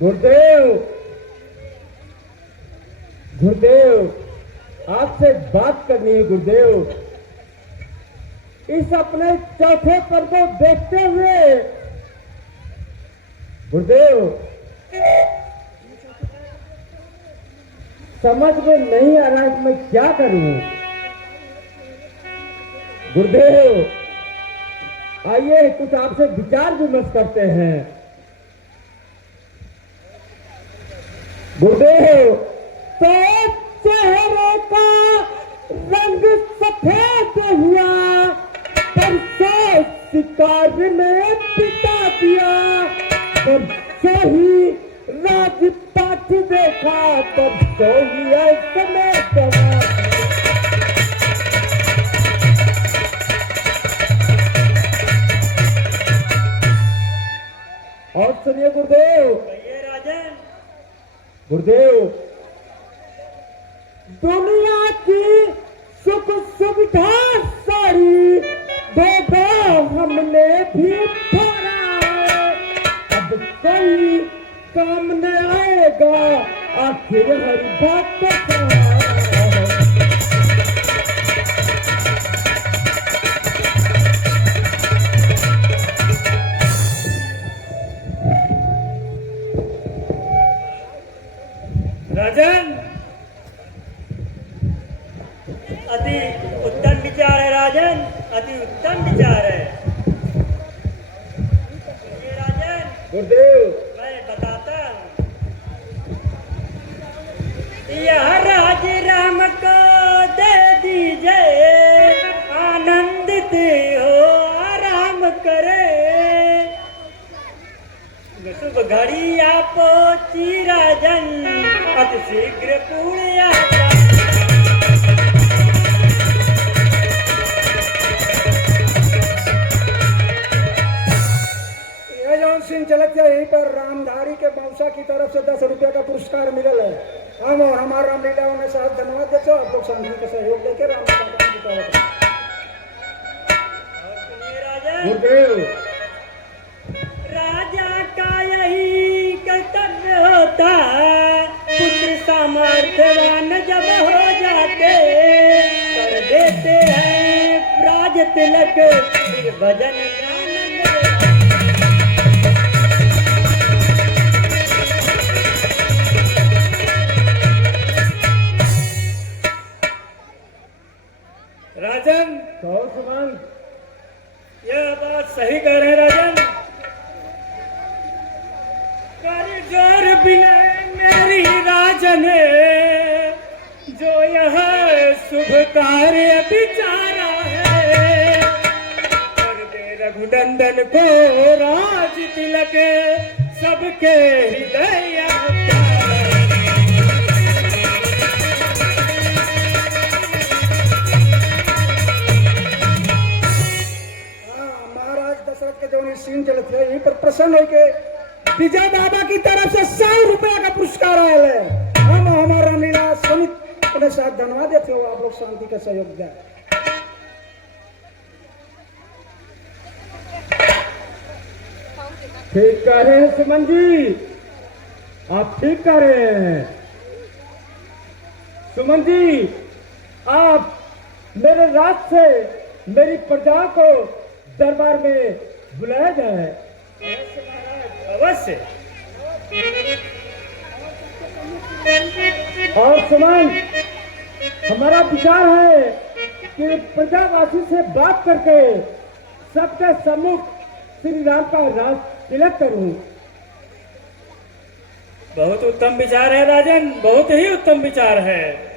गुरुदेव, गुरुदेव आपसे बात करनी है गुरुदेव। इस अपने चौथे पर को देखते हुए गुरुदेव समझ में नहीं आ रहा है कि मैं क्या करूं। गुरुदेव आइए कुछ आपसे विचार विमर्श करते हैं। गुरुदेव तो चेहरे का रंग सफेद हुआ, परसों शिकार में पिटा दिया, परसों ही राजपाट देखा, परसों ही ऐसे में कहा। और सुनिए गुरुदेव। राजन। गुरुदेव दुनिया की सुख सुविधा सारी दो हमने भी भरा है, अब कोई काम न आएगा, आखिर हरी बात का। राजन, अति उत्तम विचार है राजन, अति उत्तम विचार है। ये राजन गुरुदेव मैं बताता हूँ, यह राज राम को दे दीजिए, आनंदित हो आराम करे, शुभ घड़ी आप पहुंची राजन, अति शीघ्र पूर्ण आता। सिंह चलत यहीं पर रामधारी के मौसा की तरफ से 10 रुपया का पुरस्कार मिलल है। हम और हमारा रामलीला में साथ धन्यवाद देते हो। आप लोग शांति का सहयोग देकर गुरुदेव राजा का यही कर्तव्य होता, पुत्र सामर्थ्यवान जब हो जाते, कर देते हैं राज तिलक, फिर भजन गान। राजन सुमन यह बात सही कह रहे हैं राजन। कारीगर बिना मेरी राजन, जो यह शुभ कार्य बिचारा है, कर दे रघुनंदन को राज तिलक, सबके हृदय सीन चलत है। यहीं पर प्रसन्न होकर विजय बाबा की तरफ से 100 रुपया का पुरस्कार आया है। हम हमारा रामलीला समिति अपने साथ धन्यवाद देते हो। आप लोग शांति का सहयोग दें। ठीक कह रहे हैं सुमन जी, आप ठीक कह रहे हैं। सुमन जी आप मेरे राज से मेरी प्रजा को दरबार में बुलाया जाए। अवश्य। और सुमन हमारा विचार है कि प्रजावासी से बात करके सबके सम्मुख श्री राम का राज तिलक करूं। बहुत उत्तम विचार है राजन, बहुत ही उत्तम विचार है।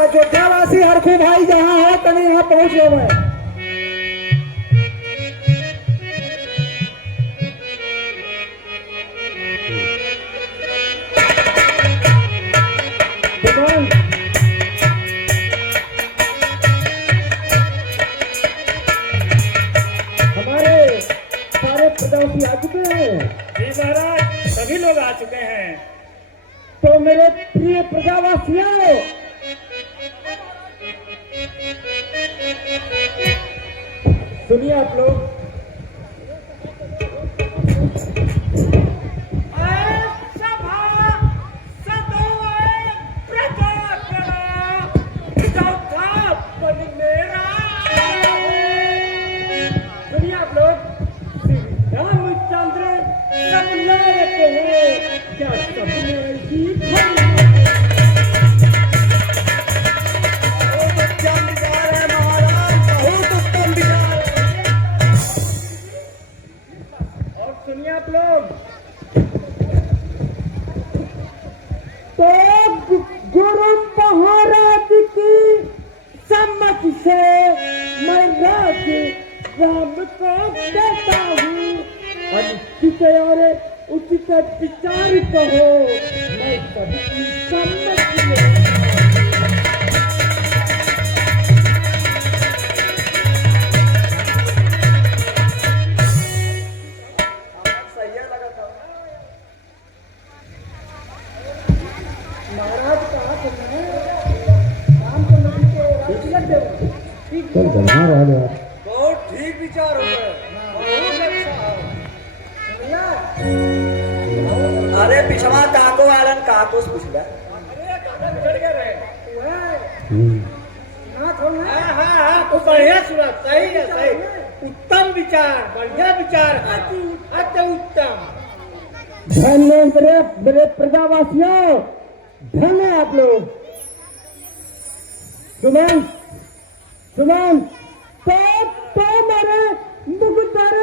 अयोध्यावासी हरखू भाई जहाँ है कहीं यहाँ पहुंच गए हैं। चुके हैं। तो मेरे प्रिय प्रजावासियों, सुनिए आप लोग। सुनिए आप लोग, श्री रामचंद्र सबनायक हो, क्या सबने ही सुनिए आप लोग। तो गुरु महाराज की सम्मति से मैं राज राम को देता हूँ। अनुचित और उचित विचार कहो, मैं सबकी सम्मति में महाराज कहा तो मैं रामचंद्र जी के राजतिलक देव। ठीक बहुत ठीक विचार हो गए। अरे पिछवा काको आलन काको से पूछ हाँ, तो बढ़िया सुना, सही है, सही, उत्तम विचार, बढ़िया विचार, अति उत्तम। धन्य मेरे प्रजावासियों, धन्य आप लोग। सुमन सुमन, तो मेरे मुगदर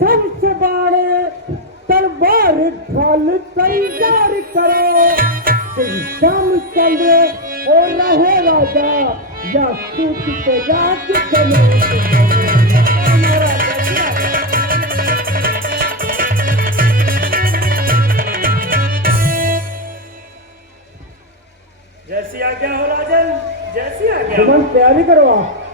धनुष बाणे तलवार ढाल तैयार करो। रामचंद्र और रहे राजा, या सूत को राज चलो। जैसी आज्ञा हो राजन, जैसी आज्ञा। सुमन, तैयारी करो आप।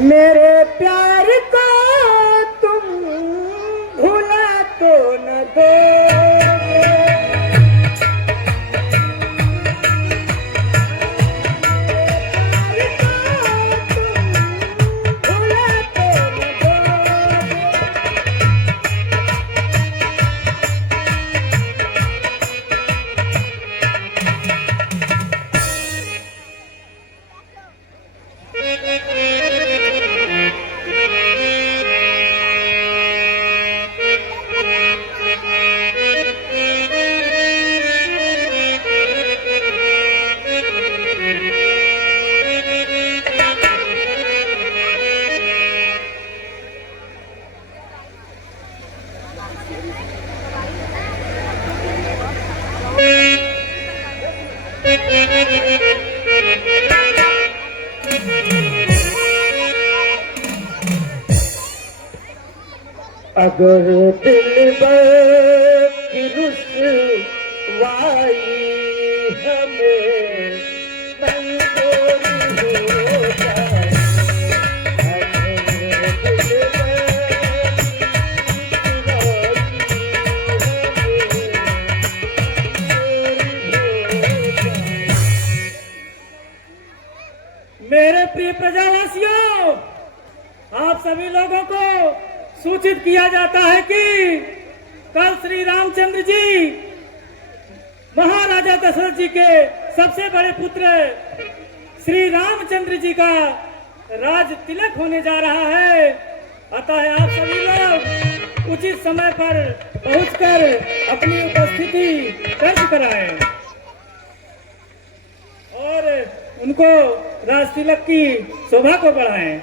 मेरे प्यार को तुम भूला तो न दो। अगर दिल की रुसवाई हमें मंजूर हो जाए, मेरे प्रिय प्रजावासियों, आप सभी लोगों को सूचित किया जाता है कि कल श्री रामचंद्र जी महाराजा दशरथ जी के सबसे बड़े पुत्र श्री रामचंद्र जी का राज तिलक होने जा रहा है। अतः आप सभी लोग उचित समय पर पहुंचकर अपनी उपस्थिति दर्ज कराएं और उनको राज तिलक की शोभा को बढ़ाएं।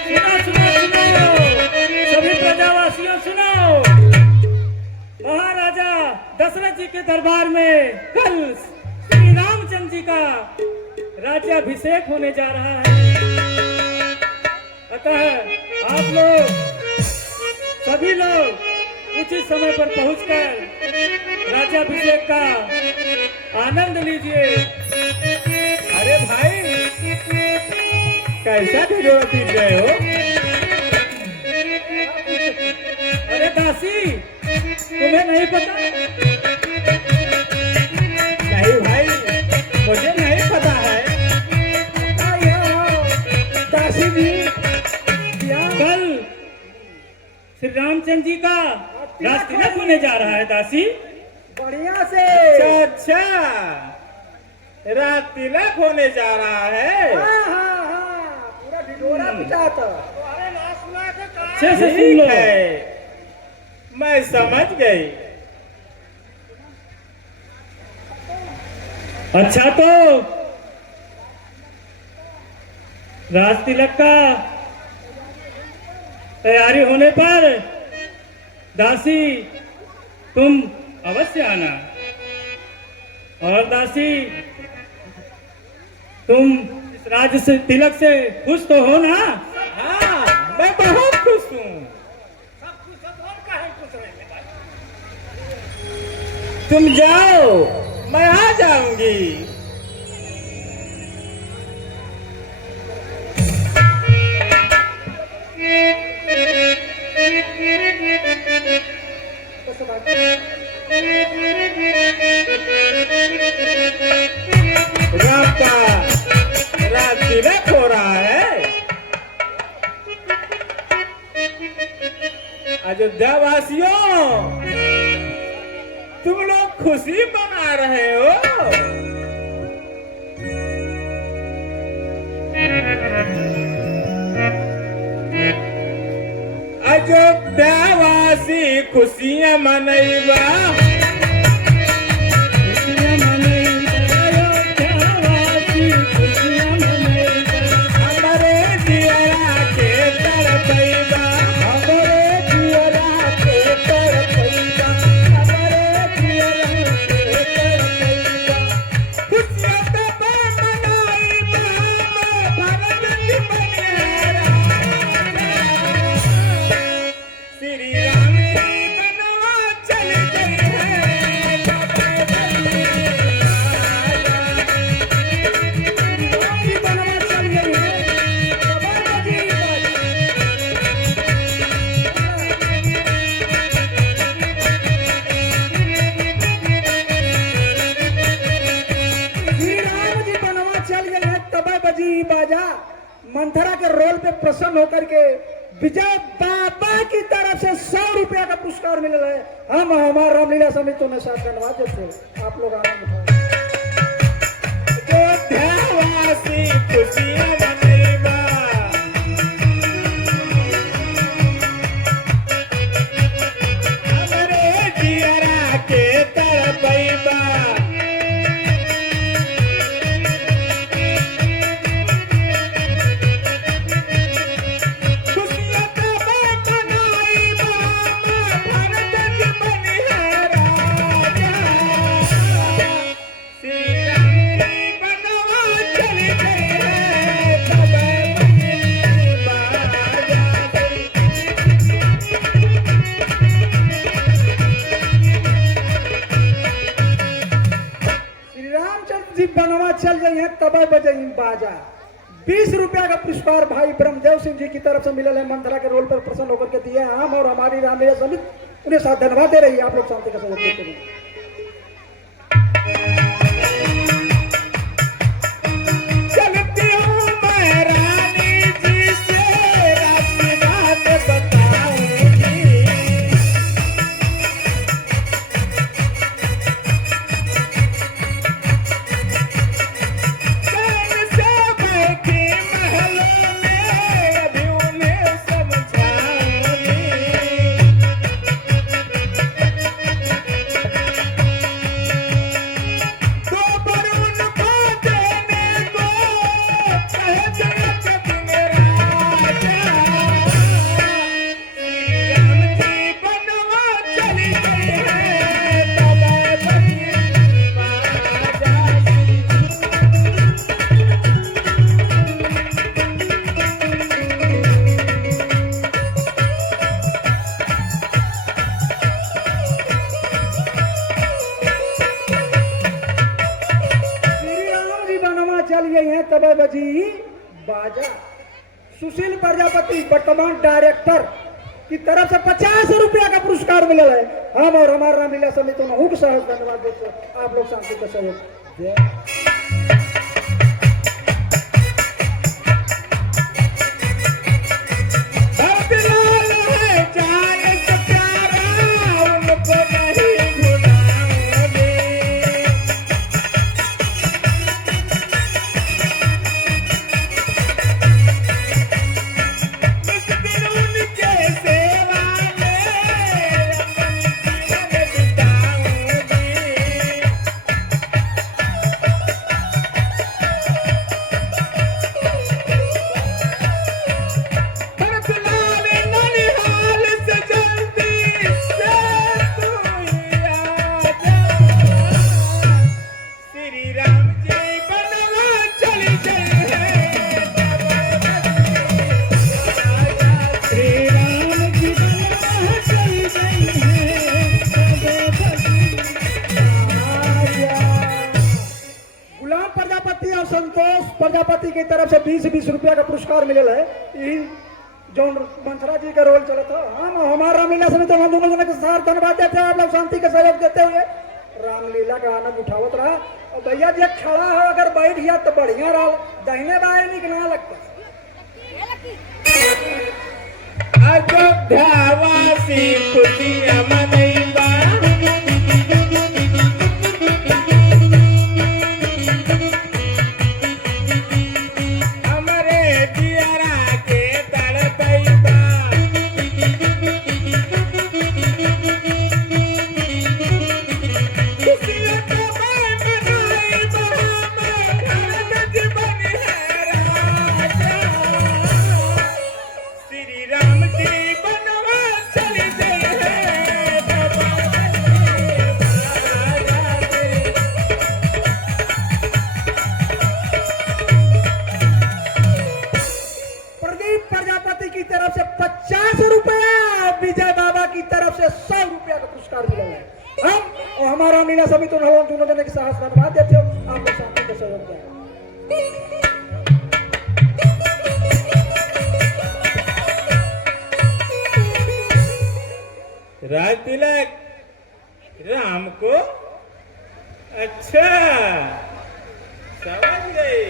सुनो सुनो सुनो, सभी प्रजावासियों सुनो, महाराजा दशरथ जी के दरबार में कल श्री रामचंद्र जी का राज्याभिषेक होने जा रहा है। अतः आप लोग सभी लोग उचित समय पर पहुंचकर राज्याभिषेक का आनंद लीजिए। अरे भाई, कैसा ढिढोरा पीट रहे हो? अरे दासी, तुम्हें नहीं पता? नहीं भाई, मुझे नहीं पता है। दासी जी, कल श्री रामचंद्र जी का राज तिलक होने जा रहा है दासी। बढ़िया से। अच्छा, राज तिलक होने जा रहा है। हाँ, पूरा ढिढोरा पिटा था। अच्छे से सुन ठीक लो। है, मैं समझ गई। अच्छा, तो राज तिलक का तैयारी होने पर दासी तुम अवश्य आना। और दासी, तुम इस राज से तिलक से खुश तो हो ना? हाँ, मैं बहुत खुश हूँ। तुम जाओ, मैं आ जाऊंगी। रात का रात तिलक हो रहा है। अयोध्या वासियों, तुम लोग खुशी मना रहे हो। अयोध्या वासी खुशियां मनैबा, हमरे दियरा के तड़पैबा, हमरे दियरा के तड़पैबा, हमरे दियरा के तड़पैबा। खुशियां तब मनाइबा, भरत की बनियारा। श्री राम जी बनवा चल गए हैं, बाजा मंथरा के रोल पे प्रसन्न होकर के विजय बाबा की तरफ से 100 रुपया का पुरस्कार मिल रहा है। हम हमारा रामलीला समिति में साथ धन्यवाद देते हैं। आप लोग आनंद उठाएं। अयोध्यावासी खुशियां मनैबा, हमरे दियरा के तड़पैबा। खुशियां तब मनाइबा, भरत की बनिहारा। श्री राम जी बनवा चल गए हैं, तब बजनी बाजा गई। श्री रामचंद्र जी बनवा चल गए हैं तब बजई बाजा। 20 रुपया का पुरस्कार भाई ब्रह्मदेव सिंह जी की तरफ से मिला है। मंथरा के रोल पर प्रसन्न होकर के दिए हैं। हम और हमारी रामलीला समिति उन्हें साथ धन्यवाद दे रही है। आप लोग शांति का सहयोग देते रहिए। चलती हूँ मैं रानी जी से, रात की बात बताऊंगी। चैन से बैठी महलों में, अभी उन्हें चल गई है तब बजी बाजा। सुशील प्रजापति वर्तमान डायरेक्टर की तरफ से 50 रुपया का पुरस्कार मिला है। हम और हमारा रामलीला समिति को खूब सहज धन्यवाद देते हैं। आप लोग शांति का सहयोग दें। प्रजापति की तरफ से 20-20 रुपया का पुरस्कार मिलल है। जो मंथरा जी का रोल चला था। हम हमारा रामलीला समिति हम दोनों जने के साथ धन्यवाद देते हैं। आप लोग शांति का सहयोग देते हुए रामलीला का आनंद उठावत रहा। और भैया जी खड़ा हो अगर बैठ गया तो बढ़िया रहा, दाहिने बाएं निकलना लगता। अयोध्यावासी खुशियां मनैबा, की तरफ से 50 रुपया, विजय बाबा की तरफ से 100 रुपया का पुरस्कार मिला है। हम और हमारा रामलीला समिति दोनों जने के साथ धन्यवाद देते हो। आप लोग शांति का सहयोग दें। राज तिलक राम को अच्छा समझ गई।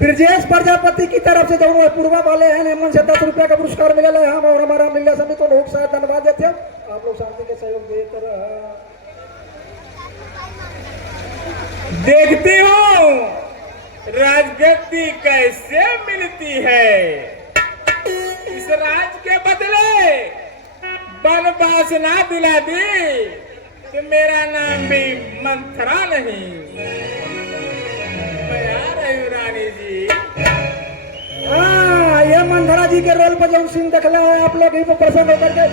ब्रजेश प्रजापति की तरफ से जो पूर्वा वाले हैं हेमंत से 10 रुपया का पुरस्कार मिला है। हम और हमारा रामलीला समिति को बहुत सारा धन्यवाद देते हैं। आप लोग शांति के सहयोग देते रहे। देखती हूँ राजगद्दी कैसे मिलती है। इस राज के बदले बनवास ना दिला दी तो मेरा नाम भी मंथरा नहीं। मैं आ रही हूँ रानी जी। हाँ, ये मंथरा जी के रोल पर जो सीन देख रहे हैं आप लोग ही प्रसन्न होकर के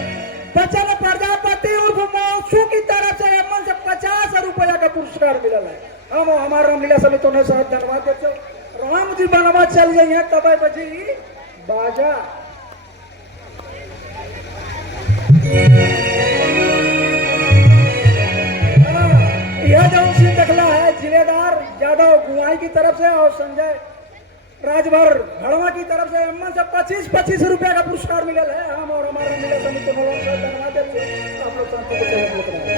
बच्चन प्रजापति उर्फ मौसू की तरफ से हेमंत से 50 रुपया का पुरस्कार मिला है। हम हमारा रामलीला समिति ने साथ धन्यवाद देते हो। राम जी बनवा चल गई है तब बजी बाजा। यह जो सीन देखला है जिलेदार यादव गुआई की तरफ से और संजय राजभर भड़वा की तरफ से हेमंत से 25-25 रुपया का पुरस्कार मिला है। हम और हमारे रामलीला समिति को धन्यवाद देते हैं। आप लोग शांति के सहयोग देते रहे।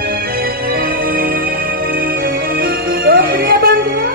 तो प्रिय बंधुओं,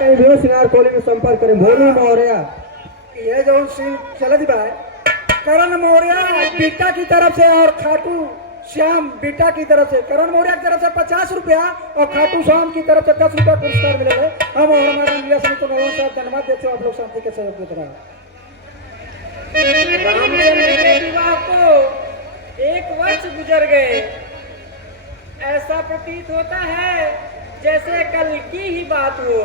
कहीं भी सिंगार कोली में संपर्क करें भोलू मौर्य। ये जो सीन चलत बा करण मौर्य बीटा की तरफ से और खाटू श्याम बीटा की तरफ से, करण मौर्य की तरफ से 50 रुपया और खाटू श्याम की तरफ से 10 रुपया पुरस्कार मिले हैं। हम और हमारे मीडिया समिति को धन्यवाद देते हो, आप लोग शांति के सहयोग देते रहो। रामचंद्र के विवाह को 1 वर्ष गुजर गए, ऐसा प्रतीत होता है जैसे कल की ही बात हो।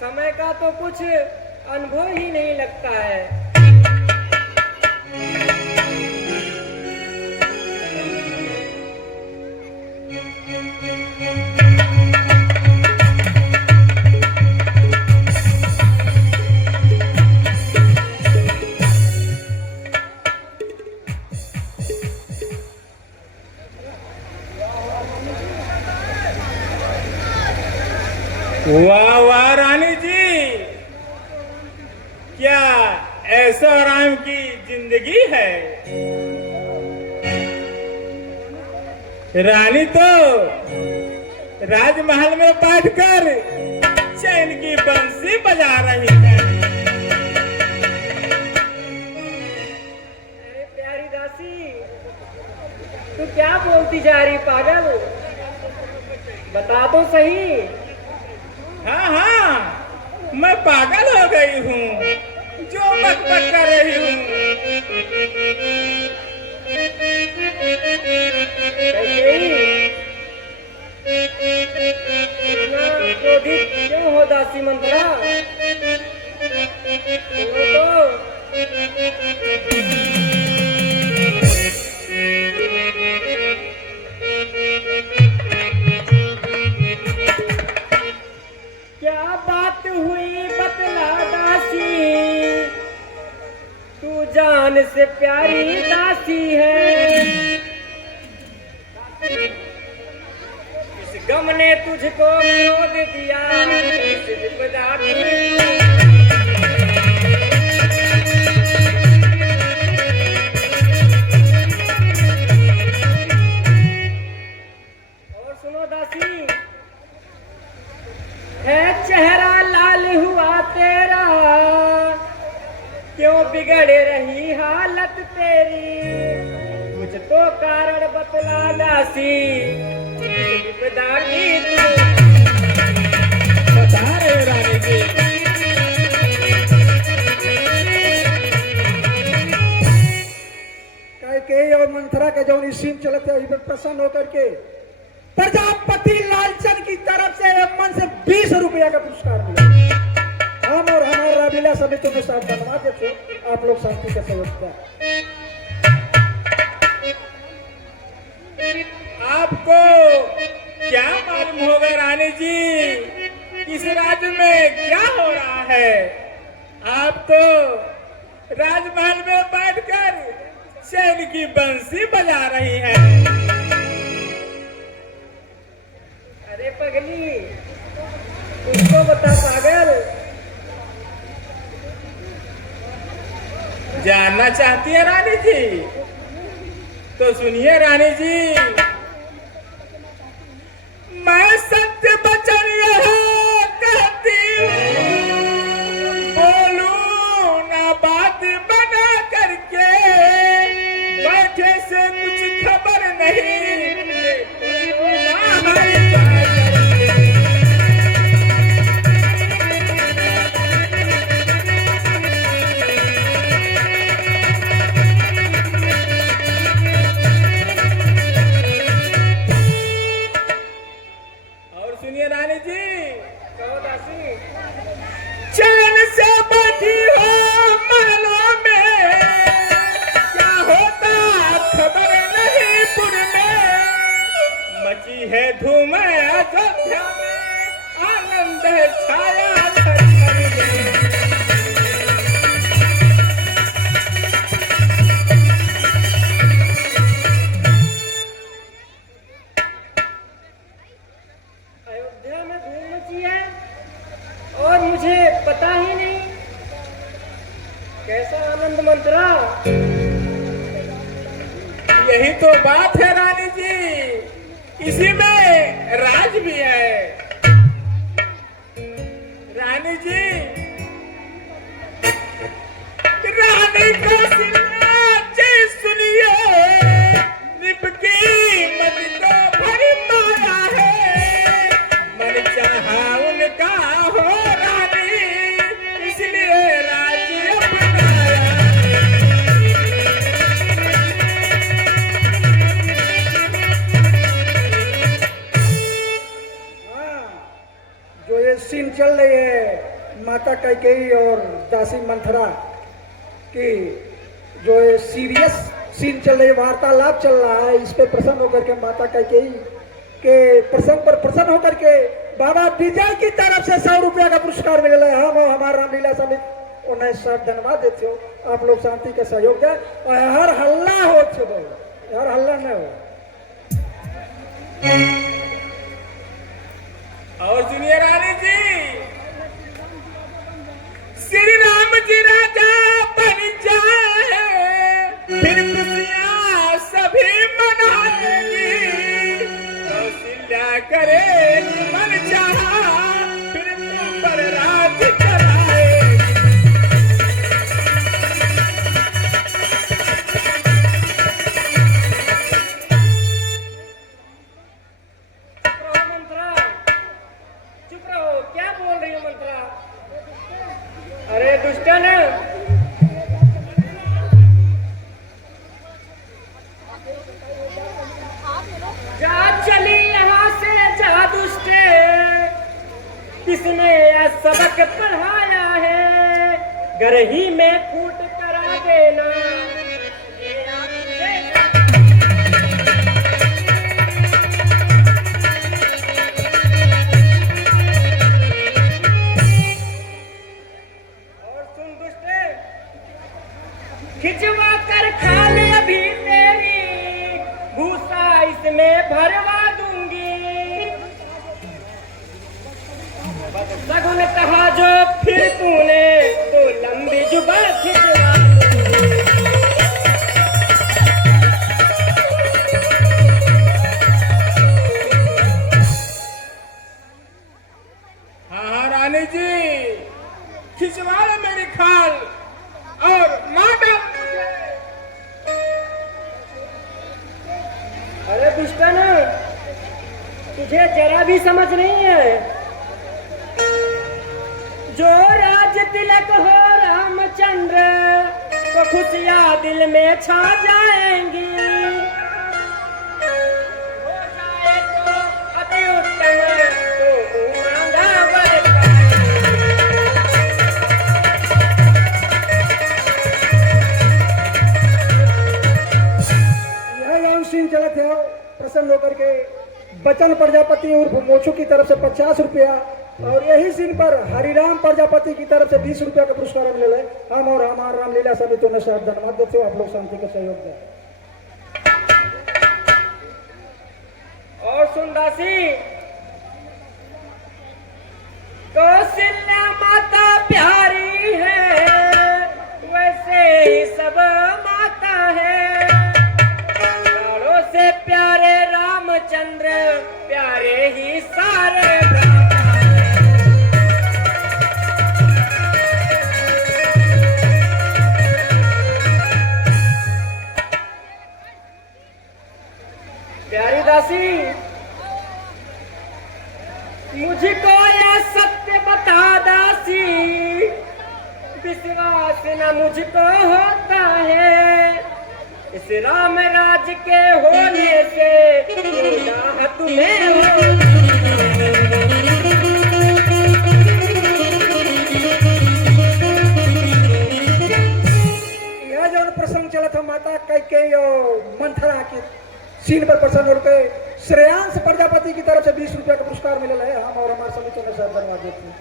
समय का तो कुछ अनुभव ही नहीं लगता है। वाह वाह रानी जी, क्या ऐसा राम की जिंदगी है। रानी तो राजमहल में बैठकर चैन की बंसी बजा रही है। अरे प्यारी दासी, तू क्या बोलती जा रही पागल, बता तो सही। हाँ हाँ, मैं पागल हो गई हूँ जो बकबक कर रही हूँ। इतना क्रोधित क्यों हो दासी मंत्रा? क्या बात हुई बतला दासी, तू जान से प्यारी दासी है। इस गम ने तुझको क्रोध दिया, इस विपदा और सुनो दासी, है चेहरा लाल हुआ तेरा, क्यों बिगड़ रही हालत तेरी, कुछ तो कारण बतला दासी, विपदा की बता रहे रानी जी। के और मंथरा के जो सीन चलते हैं प्रसन्न होकर के प्रजापति लालचंद की तरफ से मन से 20 रुपया का पुरस्कार मिला। हम और हमारे रामलीला समिति के साथ धन्यवाद देते हो, आप लोग शांति का सहयोग दें। आपको क्या मालूम होगा रानी जी, इस राज्य में क्या हो रहा है। आप तो राजमहल में बैठकर चैन की बंसी बजा रही हैं। अरे पगली, उसको बता पागल। जानना चाहती है रानी जी, तो सुनिए रानी जी। मैं सत्य वचन यह कहती हूँ, बोलूं ना बात बना करके, बैठे से कुछ खबर नहीं। चैन से बैठी हो महलों में, क्या होता खबर नहीं पुर में, मची है धूम अयोध्या में, आनंद है छाया घर घर में। अयोध्या में धूम मची है और मुझे पता ही नहीं, कैसा आनंद मंत्रा। यही तो बात है रानी जी, इसी में राज भी है। कैकेयी और दासी मंथरा की जो ये सीरियस सीन चल रही, वार्तालाप चल रहा है, इस पे प्रसन्न होकर के माता कैकेयी के प्रसंग पर प्रसन्न होकर के बाबा विजय की तरफ से 100 रुपया का पुरस्कार मिल रहा है। हम और हमारा रामलीला समिति उन्हें सब धन्यवाद देते हो। आप लोग शांति के सहयोग दें और हर हल्ला हो हर हल्ला न हो। और सुनिए रानी जी, श्री राम जी राजा बन जाए, फिर खुशियां सभी मनाएंगी, कौशल्या करेगी मन चाहा, फिर तुम पर राज कराएगी। मंत्रा, चुप रहो, क्या बोल रही हो मंत्रा? अरे दुष्टन, जा चली यहाँ से, जा दुष्टे, किसने यह सबक पढ़ाया है, घर ही में फूट करा देना। ये आपसे खिंचवा कर खा ले अभी तेरी, भूसा इसमें भरवा दूंगी। सगुन कहा जो फिर तूने, तो लंबी जुबान खिंचवा दूंगी। हाँ रानी जी, खिंचवा लो मेरी खाल और माता। अरे दुष्टन, तुझे जरा भी समझ नहीं है। जो राज तिलक हो रामचंद्र, तो खुशियां दिल में छा जाएंगी। हो जाए तो अति उत्तम, तो मांगा वर सीन चला था प्रसन्न होकर के बचन प्रजापति उर्फ मोचू की तरफ से 50 रुपया और यही सीन पर हरिराम प्रजापति की तरफ से 20 रुपया का पुरस्कार मिले। हम और हमारा रामलीला समिति उन्हें साथ धन्यवाद देते हो। आप लोग शांति का सहयोग दें। और सुंदासी, कौशल्या माता प्यारी है, वैसे ही सब माता है। से प्यारे रामचंद्र, प्यारे ही सारे प्यारी दासी, मुझको यह सत्य बता दासी, विश्वास न मुझको होता है। इस राम राज के होने से राह तुम्हें यह जो प्रसंग चला था माता कैकेयी और मंथरा के सीन पर प्रसन्न होकर श्रेयांश प्रजापति की तरफ से 20 रुपया का पुरस्कार मिला है। हम और हमारे समिति में सब धन्यवाद देते हैं।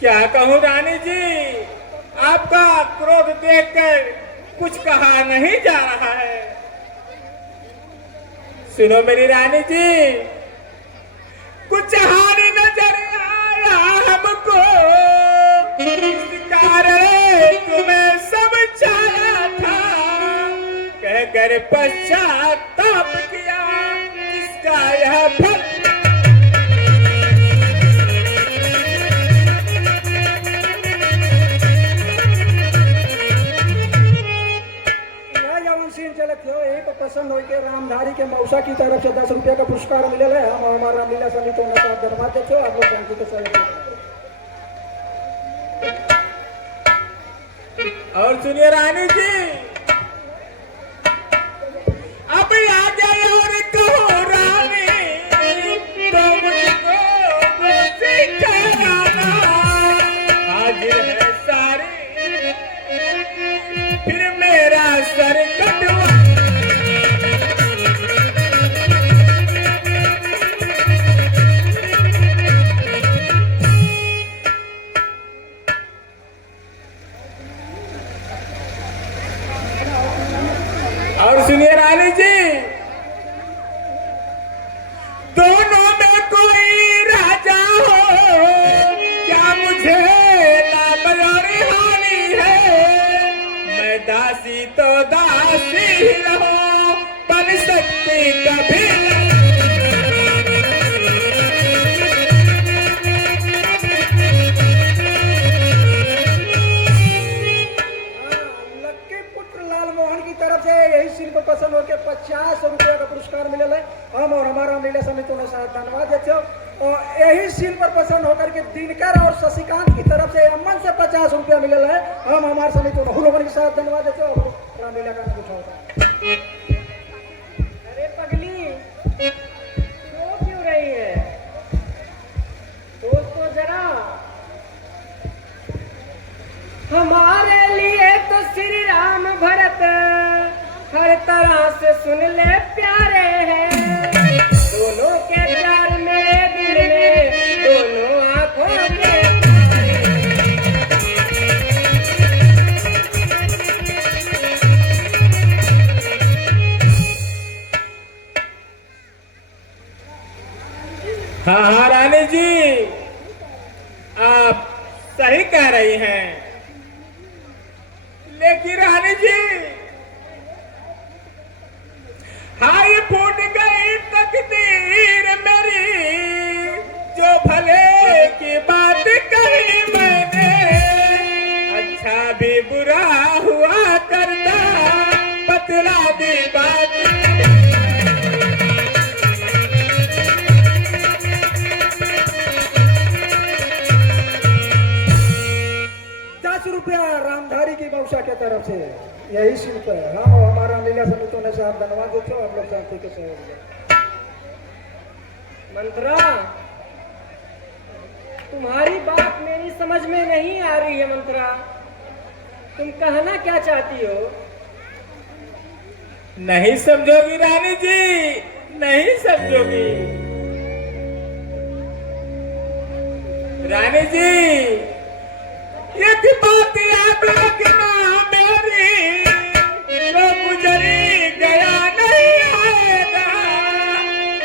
क्या कहूँ रानी जी, आपका क्रोध देखकर कुछ कहा नहीं जा रहा है। सुनो मेरी रानी जी, कुछ हानि नजर आया हमको, इस कारण तुम्हें समझाया था, कहकर पश्चाताप किया, इसका यह फल। प्रसन्न होकर रामधारी के मौसा की तरफ से 10 रुपया का पुरस्कार मिले है। हम हमारा रामलीला समिति उन्हें साथ धन्यवाद देते हो। आप लोग शांति के सहयोग दें। और सुनिए रानी जी, अब आ गए और कहो रानी, तो मुझको दासी तो दासी ही रहो, बन सकती कभी नहीं। लक्की पुत्र लाल मोहन की तरफ से यही शिल्प पसंद होकर 50 रुपया का पुरस्कार मिले है। हम और हमारा लीला समिति ने साथ धन्यवाद देते हो। और यही शिल्प पसंद होकर के दिनकर और शशिकांत की तरफ से अमन से 50 रुपया मिले है। हम हमारे समिति ने लोगों के साथ धन्यवाद देते हो। रामलीला का कुछ होता है। अरे पगली सो क्यों रही है? तो जरा हमारे लिए तो श्री राम भरत हर तरह से सुन ले प्यारे हैं। दोनों के प्यार में दिल में दोनों आंखों के हाँ रानी जी, आप सही कह रही हैं, लेकिन रानी जी हाँ ये फूट गई तकदीर मेरी, जो भले की बात कही मैंने, अच्छा भी बुरा हुआ करता बतला दी बात। 10 रुपया रामधारी की मौसा के तरफ से यही शिल्प है। हम और हमारा लीला समिति ने साथ धन्यवाद देते हो। आप लोग शांति के सहयोग। मंत्रा, तुम्हारी बात मेरी समझ में नहीं आ रही है। मंत्रा, तुम कहना क्या चाहती हो? नहीं समझोगी रानी जी, नहीं समझोगी रानी जी। एक बात याद रखना मेरी, जो गुजरी गया नहीं आएगा,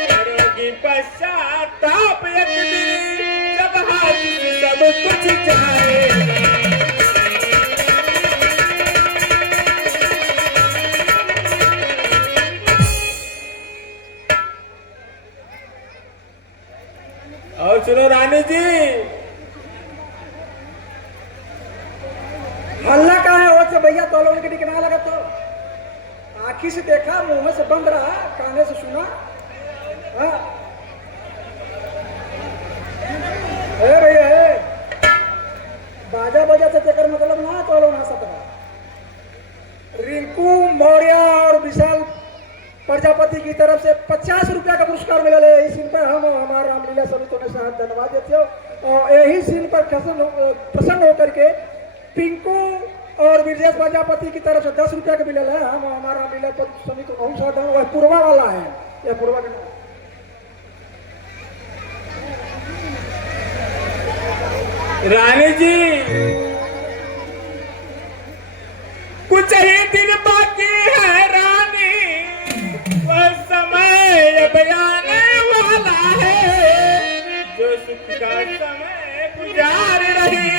करोगी पश्चाताप एक दिन, जब हाथ से सब कुछ जाएगा। और सुनो रानी जी, हल्ला कहा है वो भैया तो लोगों के टिकना लगा तो आंखी से देखा, मुंह से बंद रहा, काने से सुना। हाँ भैया बाजा बजा से चक्कर मतलब ना तो लोग ना सकता। रिंकू मौर्य और विशाल प्रजापति की तरफ से 50 रुपया का पुरस्कार मिला है। इस पर हम हमारा रामलीला समिति ने साथ धन्यवाद देते हो। और यही सीन पर प्रसन्न होकर के पिंकू और ब्रजेश प्रजापति की तरफ से 10 रुपया का मिला है। हम हमारा रामलीला समिति को साथ धन्यवाद। पूर्वा वाला है, यह पूर्वा का रानी जी कुछ ही दिन बाकी है रानी, वह समय अब आने वाला है, जो सुख का समय गुजार रही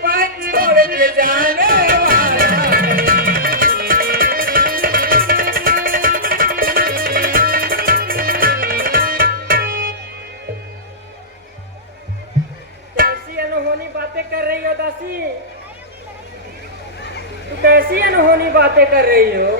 वह छोड़ के जाने वाला है। कैसी अनहोनी बातें कर रही हो दासी? तू कैसी अनहोनी बातें कर रही हो?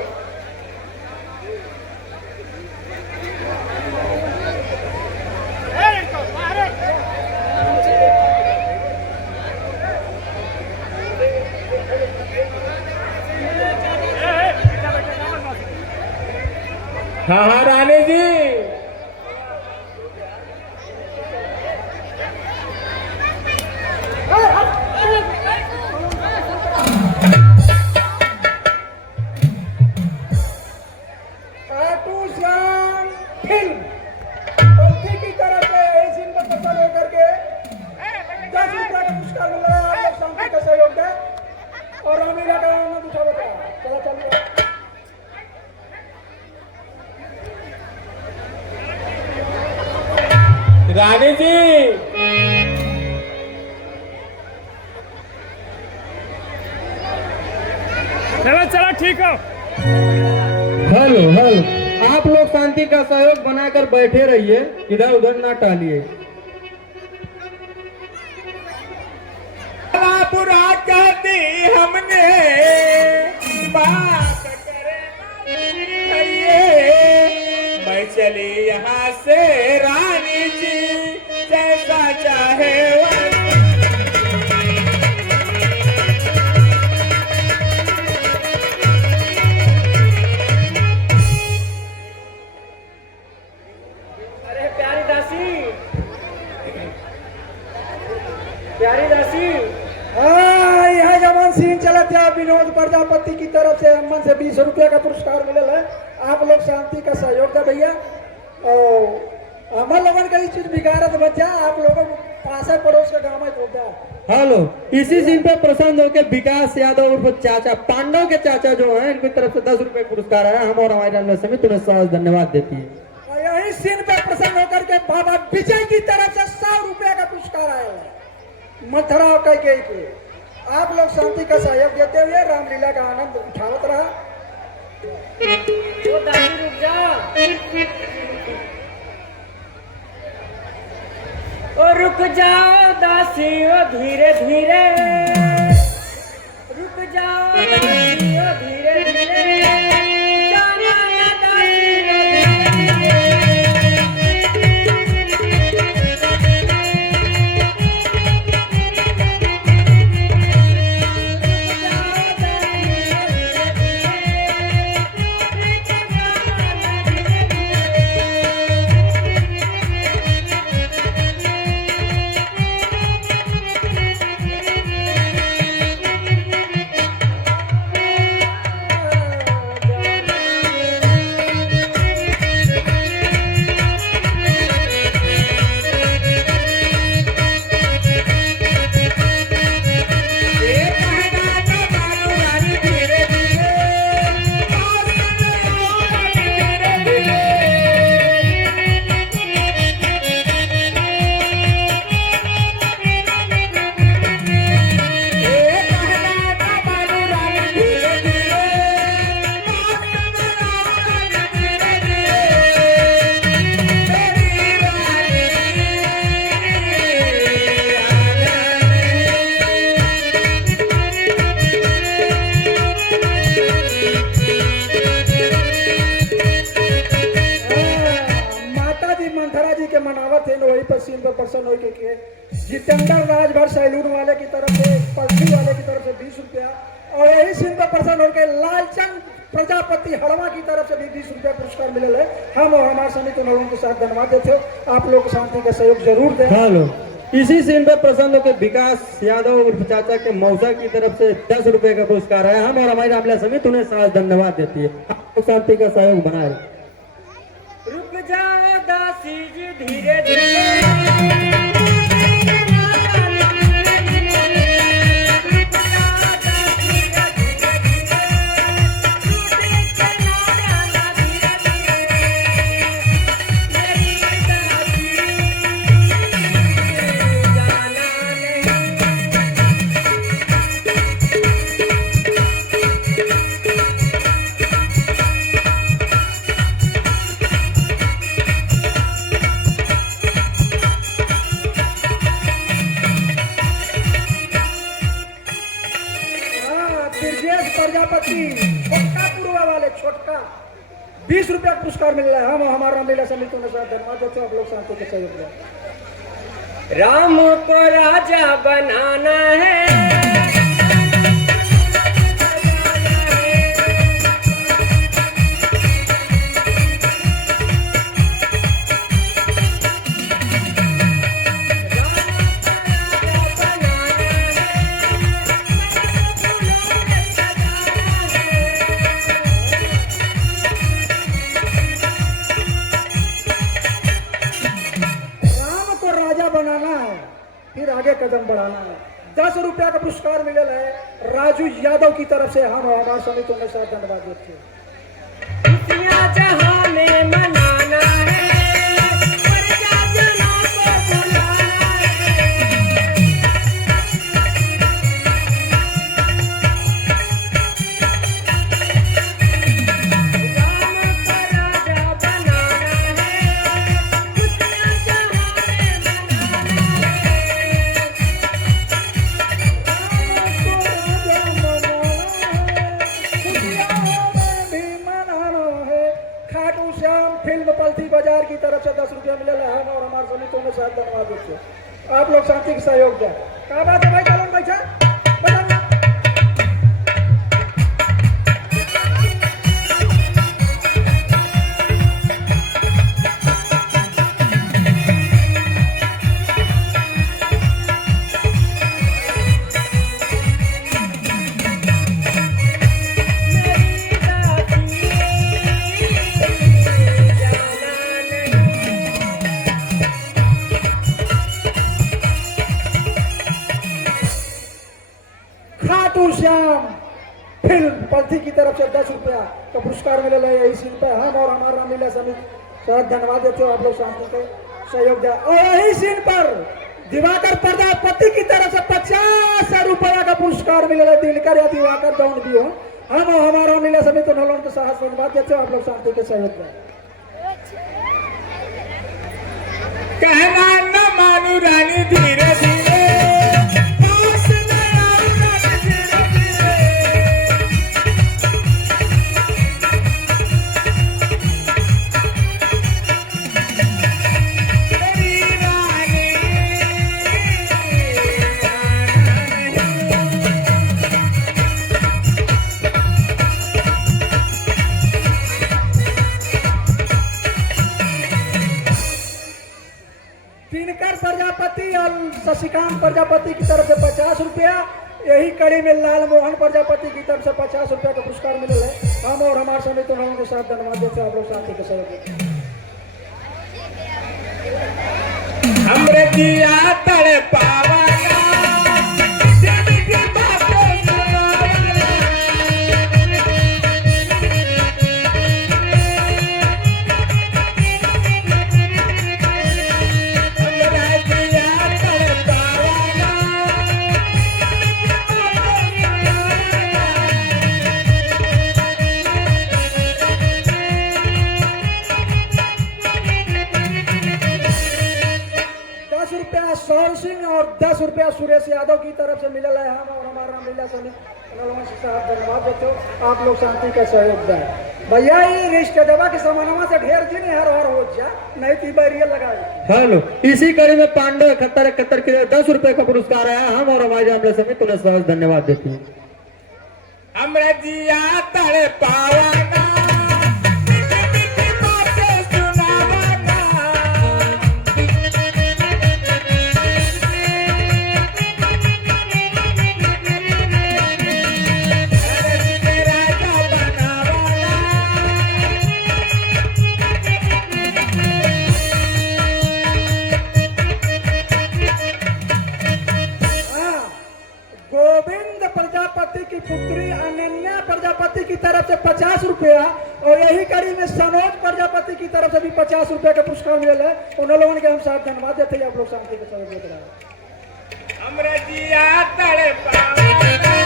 हाँ हाँ रानी जी, खाटू श्याम फिल्म पंथी की तरफ से इस दिन पर पसंद होकर के 10 रुपया का पुरस्कार मिल रहा है। आप लोग शांति का सहयोग है और रामलीला का आनंद उठाओ। चलो चलिए रानी जी चलो चलो ठीक हो? हेलो हेलो, आप लोग शांति का सहयोग बनाकर बैठे रहिए, इधर उधर ना टहलिए। बुरा कहती हमने बात करिए, मैं चली यहाँ से रानी जी, जैसा चाहे अरे प्यारी दासी हाँ, यह जवान सीन चला था विनोद प्रजापति की तरफ से अम्मन से 20 रुपया का पुरस्कार मिले है। आप लोग शांति का सहयोग था भैया, और हमारे लोगों का चीज बिगाड़त बच्चा आप लोगों पास पड़ोस के गाँव में तो जा। हेलो, इसी सीन पे प्रसन्न होकर विकास यादव उर्फ चाचा पांडव के चाचा जो हैं, इनकी तरफ से 10 रुपए पुरस्कार आया। हम और हमारी रामलला समिति उन्हें सहज धन्यवाद देती है। और यही सीन पे प्रसन्न होकर के बाबा विजय की तरफ से 100 रुपया का पुरस्कार आया है। मथुरा कह के आप लोग शांति का सहयोग देते हुए रामलीला का आनंद उठावत रहा। ओ दासी रुक जा, ओ रुक जाओ दासी, ओ धीरे धीरे रुक जाओ दासी, ओ धीरे धीरे जाना ना दासी, ओ जितेंद्र राजभर सैलून वाले की तरफ से, पल्सी वाले की तरफ से 20 रुपया, और यही सीन पर प्रसन्न होकर लालचंद प्रजापति हड़वा की तरफ से भी 20 रुपया पुरस्कार मिले है। हम और हमारे समिति लोगों के साथ धन्यवाद देते हो। आप लोग शांति का सहयोग जरूर दें। हेलो, इसी सीन पे प्रसन्न होकर विकास यादव उर्फ चाचा के मौसा की तरफ से 10 रुपए का पुरस्कार है। हम और हमारी रामलीला समिति उन्हें सहज धन्यवाद देती है। आप लोग शांति का सहयोग बनाए रखें। रुक जाओ दासी जी, धीरे धीरे प्रजापति छोटका पूर्वा वाले छोटका 20 रुपया पुरस्कार मिल रहा है। हम हमारा रामलीला समिति के साथ धन्यवाद देते हैं। आप लोग शांति के सहयोग दें। राम को राजा बनाना है, फिर आगे कदम बढ़ाना है। 10 रुपया का पुरस्कार मिले है राजू यादव की तरफ से। हम हमारे समिति के साथ धन्यवाद देते हैं। खुशियां जहां में मनाना है, प्रजाजनों को बुलाना है। आप लोग शांति का सहयोग दें। क्या बात है भाई, चलो बैठा बताओ। खाटू श्याम फिल्म पल्थी की तरफ से 10 रुपया का पुरस्कार मिले है। यही सीन पे हम और हमारा रामलीला समिति बहुत धन्यवाद देते हो, आप लोग शांति के सहयोग दिया। और यही सीन पर दिवाकर प्रजापति की तरफ से 50 रुपया का पुरस्कार मिले है। दिनकर या दिवाकर जौन भी हो, हम और हमारा रामलीला समिति उन्होंने उनके साथ धन्यवाद देते हो, आप लोग शांति के सहयोग दिया। कहना न मानू रानी धीरे धीरे पास में आओ रानी धीरे धीरे। मेरी रानी दिनकर प्रजापति और शशिकांत प्रजापति की तरफ से 50 रुपया। यही कड़ी में लाल मोहन प्रजापति की तरफ से 50 रुपया का पुरस्कार मिले है। हम और हमारे समिति उन्होंने के साथ धन्यवाद देते हैं, आप लोग शांति के सहयोग। हमरे जिया तड़ पावाना दिल की बातें सुनावाना। हमरे जिया तड़ पावाना ₹10 सौर सिंह और ₹10 सुरेश यादव की तरफ से मिले है। हम और हमारा रामलीला समिति उन्होंने के साथ धन्यवाद देते हो, आप लोग शांति का सहयोग दें। भैया ये रिश्ते दबा के समानवा से ढेर दिन हर हो जा नहीं थी बैरियर लगाए। हेलो, इसी कड़ी में पांडव 71 के 10 रुपए का पुरस्कार आया। हम और हमारे रामलीला समिति उन्हें बहुत धन्यवाद देती है। हमरे जिया तड़ पावाना मीठी मीठी बातें सुनावाना। अरे तेरा राजा बनावाना। हाँ, गोविंद प्रजापति की पुत्री अनन्या प्रजापति की तरफ से 50 रुपया और यही कड़ी में सनोज प्रजापति की तरफ से भी 50 रुपया का पुरस्कार मिले है। उन लोगों के हम साथ धन्यवाद देते हैं, आप लोग शांति के सहयोग देते रहे। हमरे जिया तड़ पावाना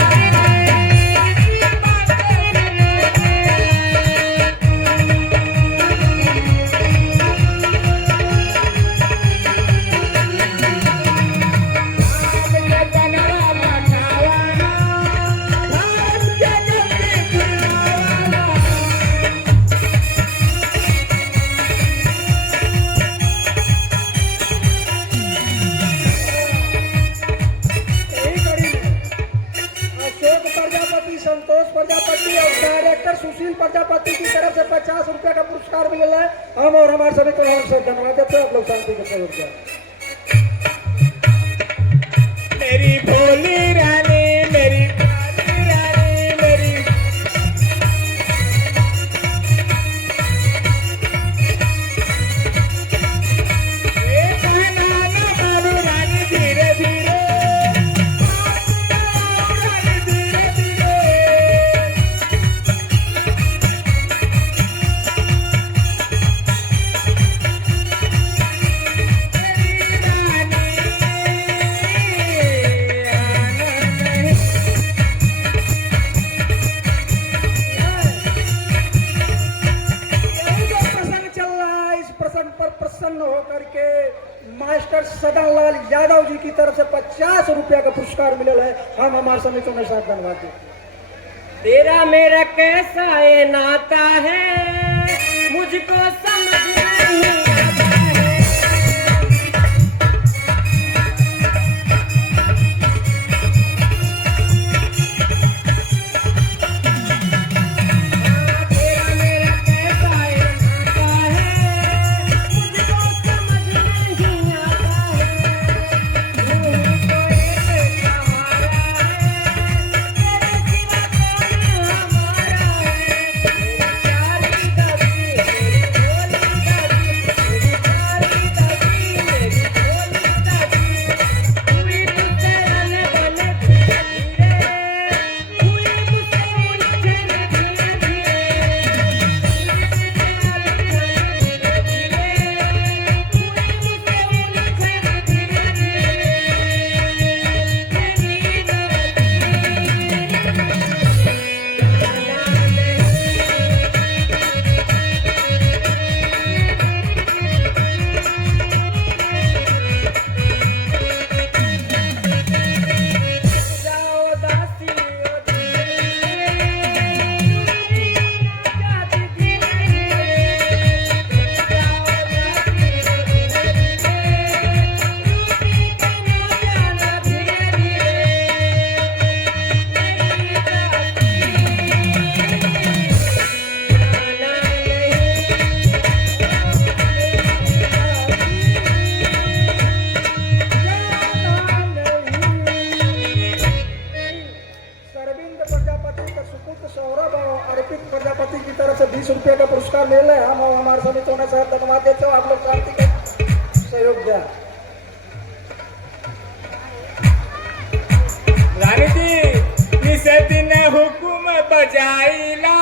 यही कड़ी में अशोक प्रजापति, संतोष प्रजापति और डायरेक्टर सुशील प्रजापति की तरफ से 50 रुपया का पुरस्कार मिला है। हम और हमारे सभी को से धन्यवाद देते हैं, आप लोग शांति के सहयोग दें। मेरी भोली रानी मेरी काली रानी मेरी ए कहना न मानू रानी धीरे धीरे पास में आओ रानी धीरे धीरे। मेरी रानी यही जो प्रसंग चल रहा है, इस प्रसंग पर प्रसन्न होकर के मास्टर सदालाल यादव जी की तरफ से 50 रुपया का पुरस्कार मिले है। हम हमारे समिति के साथ धन्यवाद देते हैं। तेरा मेरा कैसा ये नाता है मुझको समझ नहीं आता है। 20 रुपये का पुरस्कार मिल रहा है। हम और हमारे समिति ने सर धन्यवाद देते हो। आप लोग शांति का सहयोग दिया। रानी जी इस दिन हुकुम बजाइला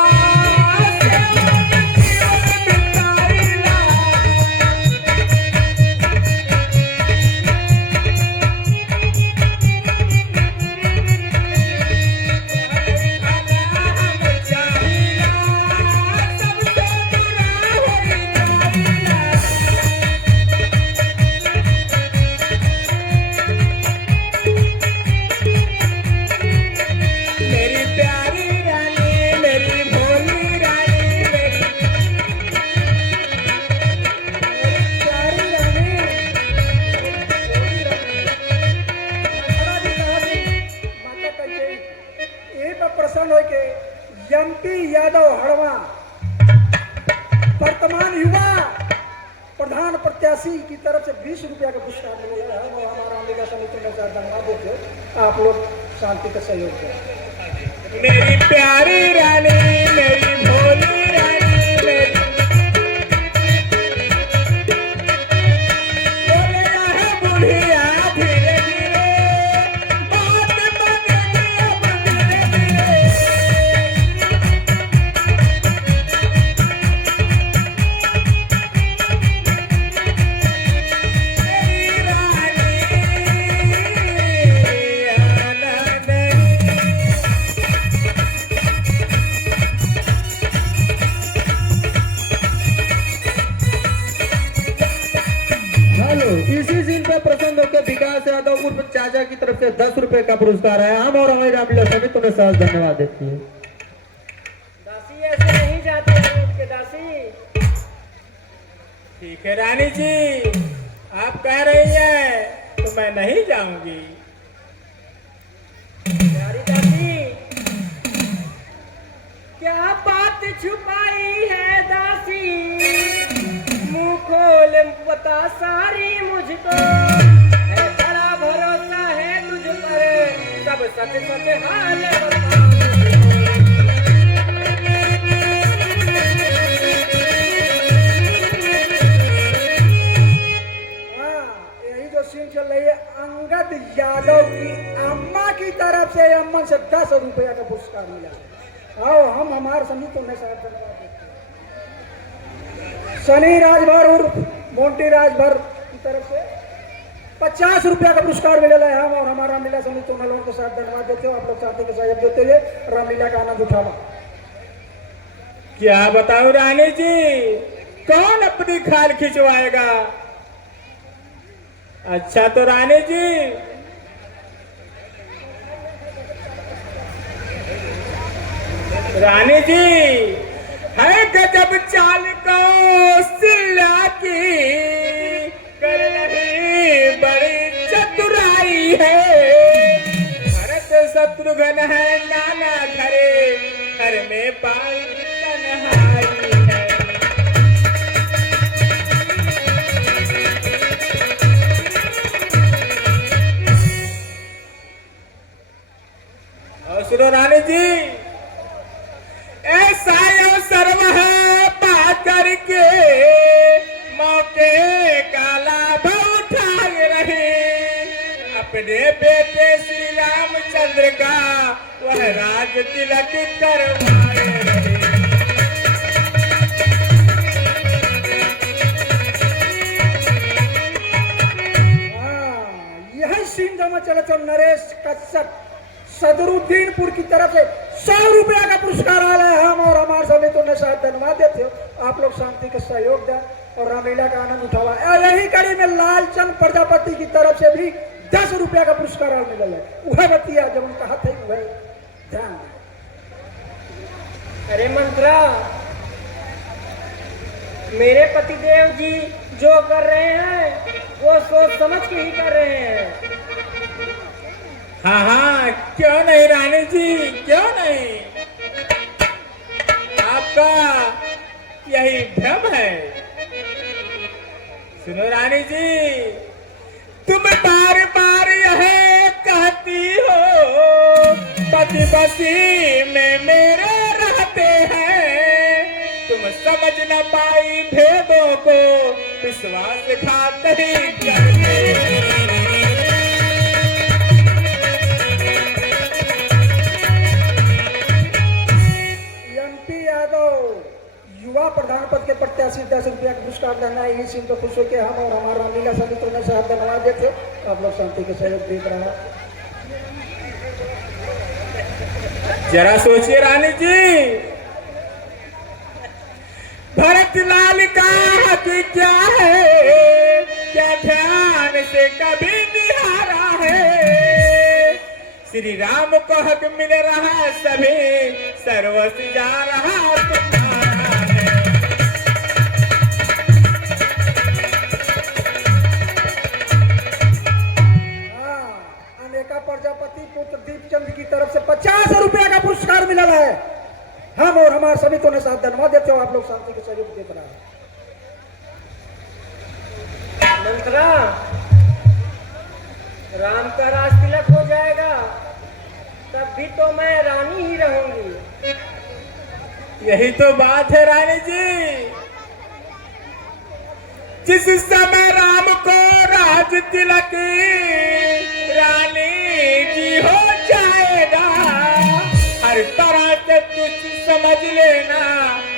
एमपी यादव हड़वा वर्तमान युवा प्रधान प्रत्याशी की तरफ से 20 रुपया का पुरस्कार मिलेगा। हम और हमारा अंबिका समिति में धन्यवाद देते हो। आप लोग शांति का सहयोग करें। मेरी प्यारी रानी मेरी भोली रानी मेरी बोले है बुढ़िया धीरे धीरे बात बनेगी अब धीरे धीरे। मेरी रानी आनंद हेलो, इसी सीन पे प्रसन्न होकर विकास यादव उर्फ चाचा की तरफ से 10 रुपए का पुरस्कार है। हम और हमारी रामलीला समिति उन्हें साथ धन्यवाद देती है। दासी ऐसे नहीं जाते हैं उठ के दासी। ठीक है रानी जी आप कह रही हैं तो मैं नहीं जाऊंगी। प्यारी दासी क्या बात छुपाई है दासी, मुंह खोल बता सारी मुझको, है बड़ा भरोसा है तुझ पर, सब सच सच हाल बता। यही जो सीन चल रही है अंगद यादव की अम्मा की तरफ से अम्मा से 10 रुपया का पुरस्कार मिला। आओ हम हमारे समिति में साथ धन्यवाद देते हैं। शनि राजभर उर्फ मोंटी राजभर की तरफ से 50 रुपया का पुरस्कार मिलेगा है। हम और हमारा रामलीला समिति उन लोगों के साथ धन्यवाद देते हो। आप लोग शांति के सहयोग देते हुए रामलीला का आनंद उठावा। क्या बताऊं रानी जी कौन अपनी खाल खिंचवाएगा। अच्छा तो रानी जी रानी जी है गजब चाल कौशल्या की, कर रही बड़ी चतुराई है। भरत शत्रुघ्न है नाना घरे, घर में पाई तन्हाई है। और सुनो रानी जी ऐसा सर्व है पा करके मौके का लाभ उठाए रहे, अपने बेटे श्री रामचंद्र का वह राज तिलक करवाए रहे। यही सीन जमा चला तो नरेश कश्यप सदरुद्दीनपुर की तरफ से 100 रुपया का पुरस्कार आ रहा है। हम और हमारे समिति ने साथ धन्यवाद देते हो। आप लोग शांति का सहयोग दें और रामलीला का आनंद उठावा। यही कड़ी में लालचंद प्रजापति की तरफ से भी 10 रुपया का पुरस्कार मिला है। वह बतिया जब उनका हाथ है वह ध्यान। अरे मंत्रा मेरे पतिदेव जी जो कर रहे हैं वो सोच समझ के ही कर रहे हैं। हाँ हाँ क्यों नहीं रानी जी क्यों नहीं, आपका यही भ्रम है। सुनो रानी जी तुम बार बार यह कहती हो पति बसी में मेरे रहते हैं, तुम विश्वासघात ही करते। एमपी यादव युवा प्रधान पद के प्रत्याशी 10 रुपया का पुरस्कार देना है। इसी तो खुश होकर हम और हमारा लीला समिति में से धन्यवाद देते। आप लोग शांति के सहयोग देख रहा है। जरा सोचिए रानी जी, भरत लाल का हक क्या है, क्या ध्यान से कभी निहारा है। श्री राम को हक मिल रहा सभी, सर्वस्व जा रहा तुम्हारा है। अनेका प्रजापति पुत्र दीपचंद की तरफ से 50 रुपया का पुरस्कार मिला है। हम और हमारे समिति ने साथ धन्यवाद देते हो। आप लोग शांति के सहयोग देख रहा है। मंत्रा, राम का राज तिलक हो जाएगा तब भी तो मैं रानी ही रहूंगी। यही तो बात है रानी जी, जिस समय राम को राज तिलक रानी जी हो जाएगा, हर तरह से कुछ समझ लेना,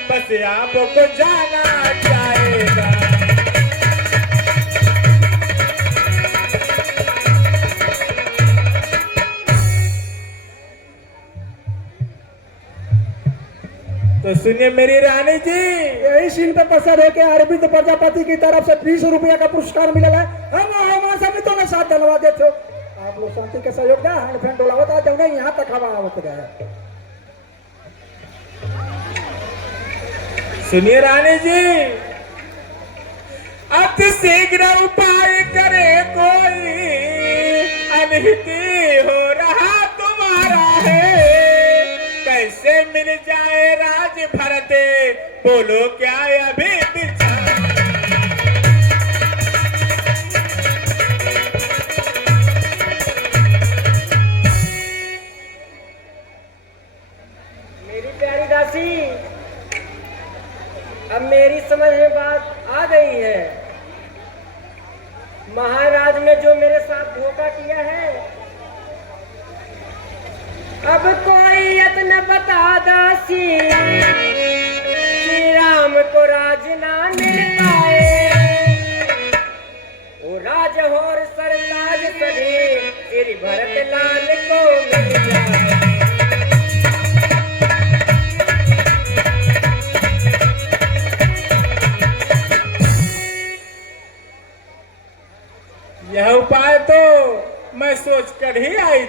बस आपको जाना चाहेगा। तो सुनिए मेरी रानी जी, यही सीन पे पसर है कि अरविंद प्रजापति की तरफ से 20 रुपया का पुरस्कार मिला है। हम और हमारे समिति ने साथ धन्यवाद देते हो। आप लोग शांति के सहयोग दें। हैंड फैन डोलावत आ जाऊंगा, यहाँ तक हवा आवत गया। सुनिए रानी जी, अति शीघ्र उपाय करे कोई, अनहित हो रहा तुम्हारा है। कैसे मिल जाए राज भरत, बोलो क्या अभी विचार। मेरी प्यारी दासी, अब मेरी समझ में बात आ गई है। महाराज ने जो मेरे साथ धोखा किया है, अब कोई यत्न बता दासी, श्री राम को राज ना मिल पाए। वो राज और सरताज सभी श्री भरत लाल को मिल जाए। यह उपाय तो मैं सोच कर ही आई